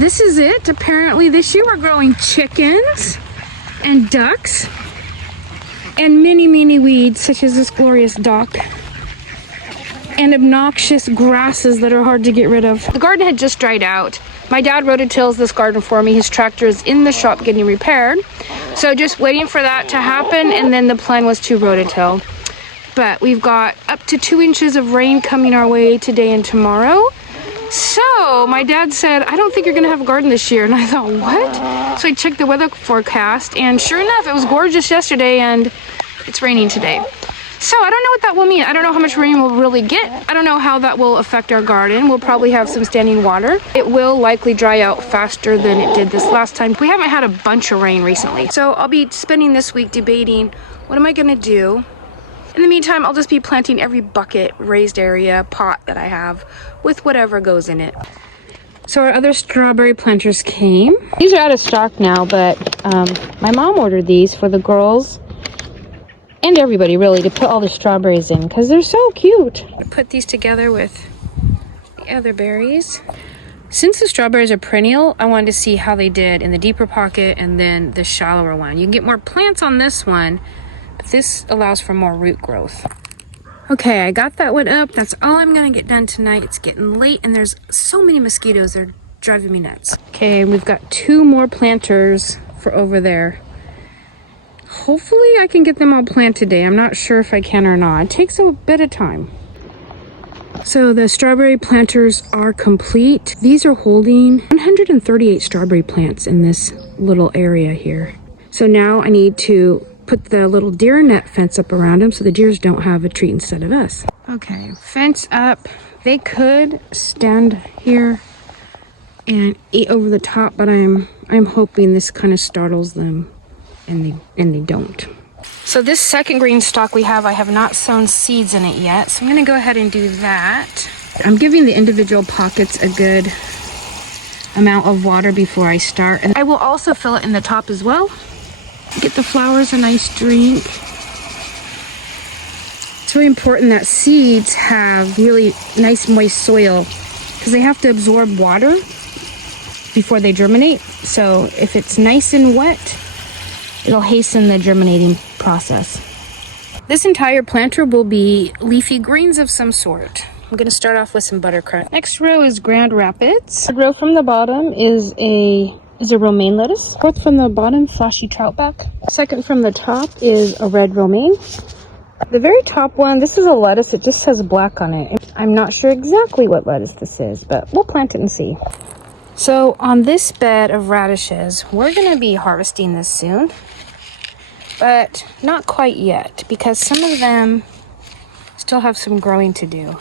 This is it. Apparently this year we're growing chickens and ducks and many weeds such as this glorious dock and obnoxious grasses that are hard to get rid of. The garden had just dried out. My dad rototills this garden for me. His tractor is in the shop getting repaired. So just waiting for that to happen, and then the plan was to rototill. But we've got up to 2 inches of rain coming our way today and tomorrow. So my dad said, I don't think you're gonna have a garden this year. And I thought, what? So I checked the weather forecast, and sure enough, it was gorgeous yesterday and it's raining today. So I don't know what that will mean. I don't know how much rain we'll really get. I don't know how that will affect our garden. We'll probably have some standing water. It will likely dry out faster than it did this last time. We haven't had a bunch of rain recently. So I'll be spending this week debating, what am I gonna do? In the meantime, I'll just be planting every bucket, raised area, pot that I have with whatever goes in it. So our other strawberry planters came. These are out of stock now, but my mom ordered these for the girls and everybody really to put all the strawberries in because they're so cute. I put these together with the other berries. Since the strawberries are perennial, I wanted to see how they did in the deeper pocket and then the shallower one. You can get more plants on this one, but this allows for more root growth. Okay, I got that one up. That's all I'm gonna get done tonight. It's getting late and there's so many mosquitoes. They're driving me nuts. Okay, we've got 2 more planters for over there. Hopefully I can get them all planted today. I'm not sure if I can or not. It takes a bit of time. So the strawberry planters are complete. These are holding 138 strawberry plants in this little area here. So now I need to put the little deer net fence up around them so the deers don't have a treat instead of us. Okay, fence up. They could stand here and eat over the top, but I'm hoping this kind of startles them. And they don't. So this second green stalk we have, I have not sown seeds in it yet. So I'm gonna go ahead and do that. I'm giving the individual pockets a good amount of water before I start. And I will also fill it in the top as well. Get the flowers a nice drink. It's really important that seeds have really nice moist soil because they have to absorb water before they germinate. So if it's nice and wet, it'll hasten the germinating process. This entire planter will be leafy greens of some sort. I'm gonna start off with some buttercream. Next row is Grand Rapids. Third row from the bottom is a romaine lettuce. Fourth from the bottom, flashy troutback. Second from the top is a red romaine. The very top one, this is a lettuce. It just says black on it. I'm not sure exactly what lettuce this is, but we'll plant it and see. So on this bed of radishes, we're gonna be harvesting this soon, but not quite yet because some of them still have some growing to do.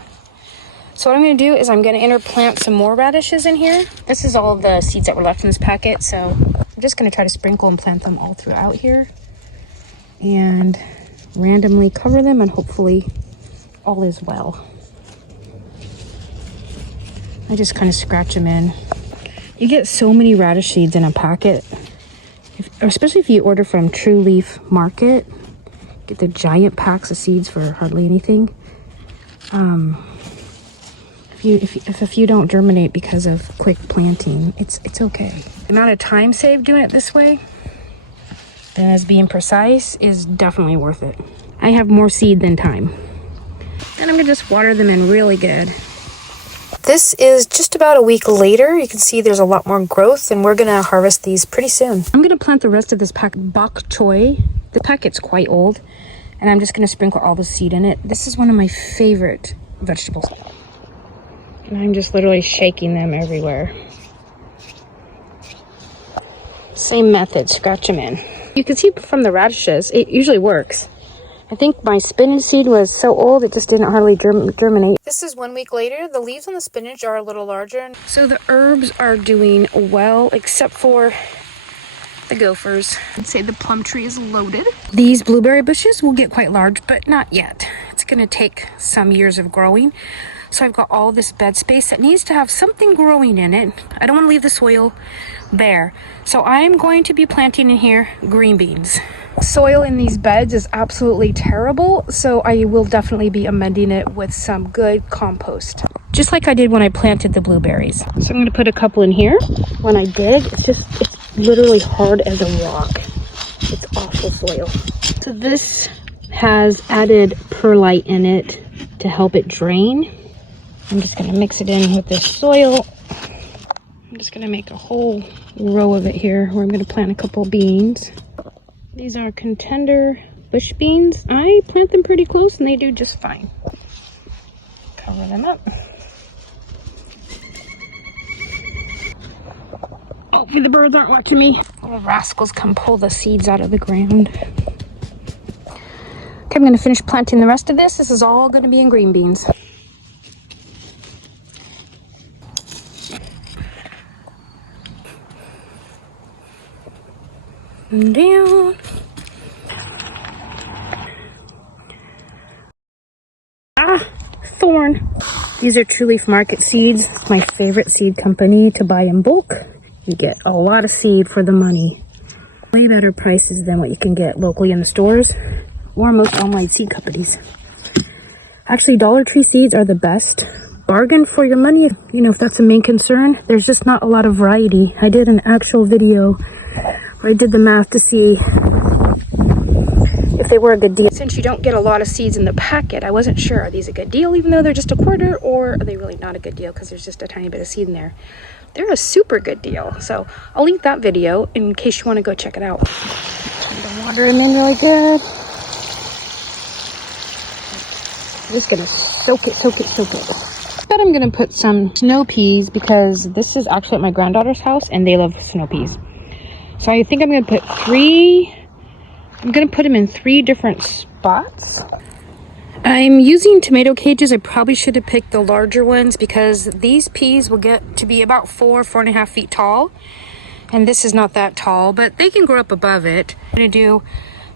So what I'm gonna do is I'm gonna interplant some more radishes in here. This is all of the seeds that were left in this packet, so I'm just gonna try to sprinkle and plant them all throughout here and randomly cover them, and hopefully all is well. I just kind of scratch them in. You get so many radish seeds in a packet, especially if you order from True Leaf Market. Get the giant packs of seeds for hardly anything. If a few don't germinate because of quick planting, it's okay. The amount of time saved doing it this way, and as being precise, is definitely worth it. I have more seed than time. And I'm gonna just water them in really good. This is just about a week later. You can see there's a lot more growth, and we're gonna harvest these pretty soon. I'm gonna plant the rest of this bok choy. The packet's quite old, and I'm just gonna sprinkle all the seed in it. This is one of my favorite vegetables. And I'm just literally shaking them everywhere. Same method, scratch them in. You can see from the radishes, it usually works. I think my spinach seed was so old it just didn't hardly germinate. This is 1 week later. The leaves on the spinach are a little larger. So the herbs are doing well, except for the gophers. I'd say the plum tree is loaded. These blueberry bushes will get quite large, but not yet. It's gonna take some years of growing. So I've got all this bed space that needs to have something growing in it. I don't want to leave the soil bare. So I'm going to be planting in here green beans. Soil in these beds is absolutely terrible, so I will definitely be amending it with some good compost. just like I did when I planted the blueberries. So I'm going to put a couple in here. When I dig, it's literally hard as a rock. It's awful soil. So this has added perlite in it to help it drain. I'm just going to mix it in with this soil. I'm just going to make a whole row of it here where I'm going to plant a couple beans. These are contender bush beans. I plant them pretty close and they do just fine. Cover them up. Hopefully the birds aren't watching me. Little rascals come pull the seeds out of the ground. Okay, I'm going to finish planting the rest of this. This is all going to be in green beans. And down. Thorn. These are True Leaf Market seeds. It's my favorite seed company to buy in bulk. You get a lot of seed for the money. Way better prices than what you can get locally in the stores or most online seed companies. Actually, Dollar Tree seeds are the best bargain for your money. You know, if that's a main concern, there's just not a lot of variety. I did an actual video where I did the math to see if they were a good deal. Since you don't get a lot of seeds in the packet, I wasn't sure, are these a good deal even though they're just a quarter, or are they really not a good deal because there's just a tiny bit of seed in there? They're a super good deal. So I'll link that video in case you want to go check it out. Turn the water in really good. I'm just gonna soak it. But I'm gonna put some snow peas because this is actually at my granddaughter's house and they love snow peas. So I think I'm gonna put I'm gonna put them in 3 different spots. I'm using tomato cages. I probably should have picked the larger ones because these peas will get to be about 4.5 feet tall. And this is not that tall, but they can grow up above it. I'm gonna do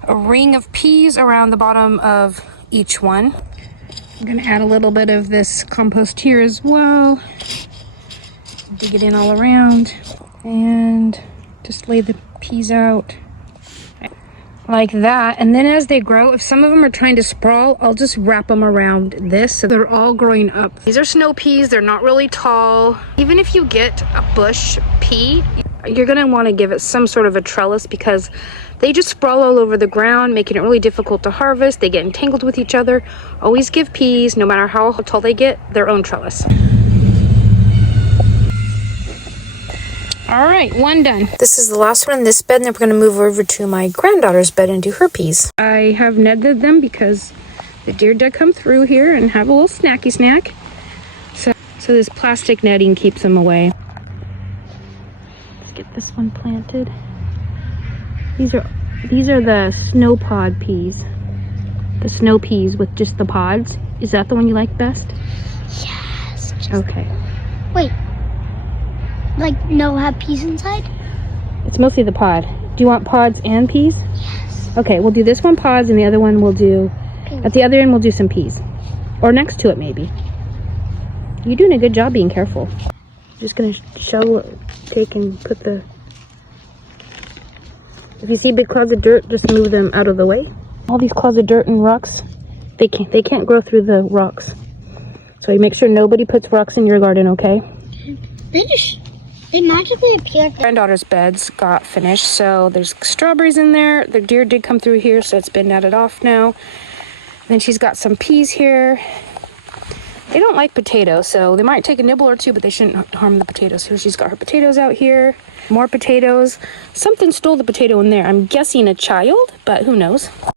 a ring of peas around the bottom of each one. I'm gonna add a little bit of this compost here as well. Dig it in all around and just lay the peas out like that. And then as they grow, if some of them are trying to sprawl, I'll just wrap them around this so they're all growing up. These are snow peas. They're not really tall. Even if you get a bush pea, you're gonna want to give it some sort of a trellis because they just sprawl all over the ground, making it really difficult to harvest. They get entangled with each other. Always give peas, no matter how tall they get, their own trellis. All right, one done. This is the last one in this bed, and then we're gonna move over to my granddaughter's bed and do her peas. I have netted them because the deer did come through here and have a little snacky snack. So this plastic netting keeps them away. Let's get this one planted. These are the snow pod peas. The snow peas with just the pods. Is that the one you like best? Yes. Okay. Wait. Like, no have peas inside? It's mostly the pod. Do you want pods and peas? Yes. Okay, we'll do this one pods and the other one we'll do, at the other end we'll do some peas. Or next to it maybe. You're doing a good job being careful. I'm just gonna take and put the, if you see big clouds of dirt, just move them out of the way. All these clouds of dirt and rocks, they can't grow through the rocks. So you make sure nobody puts rocks in your garden, okay? They magically appeared. Granddaughter's beds got finished, so there's strawberries in there. The deer did come through here, so it's been netted off now. Then she's got some peas here. They don't like potatoes, so they might take a nibble or two, but they shouldn't harm the potatoes. So she's got her potatoes out here. More potatoes. Something stole the potato in there. I'm guessing a child, but who knows?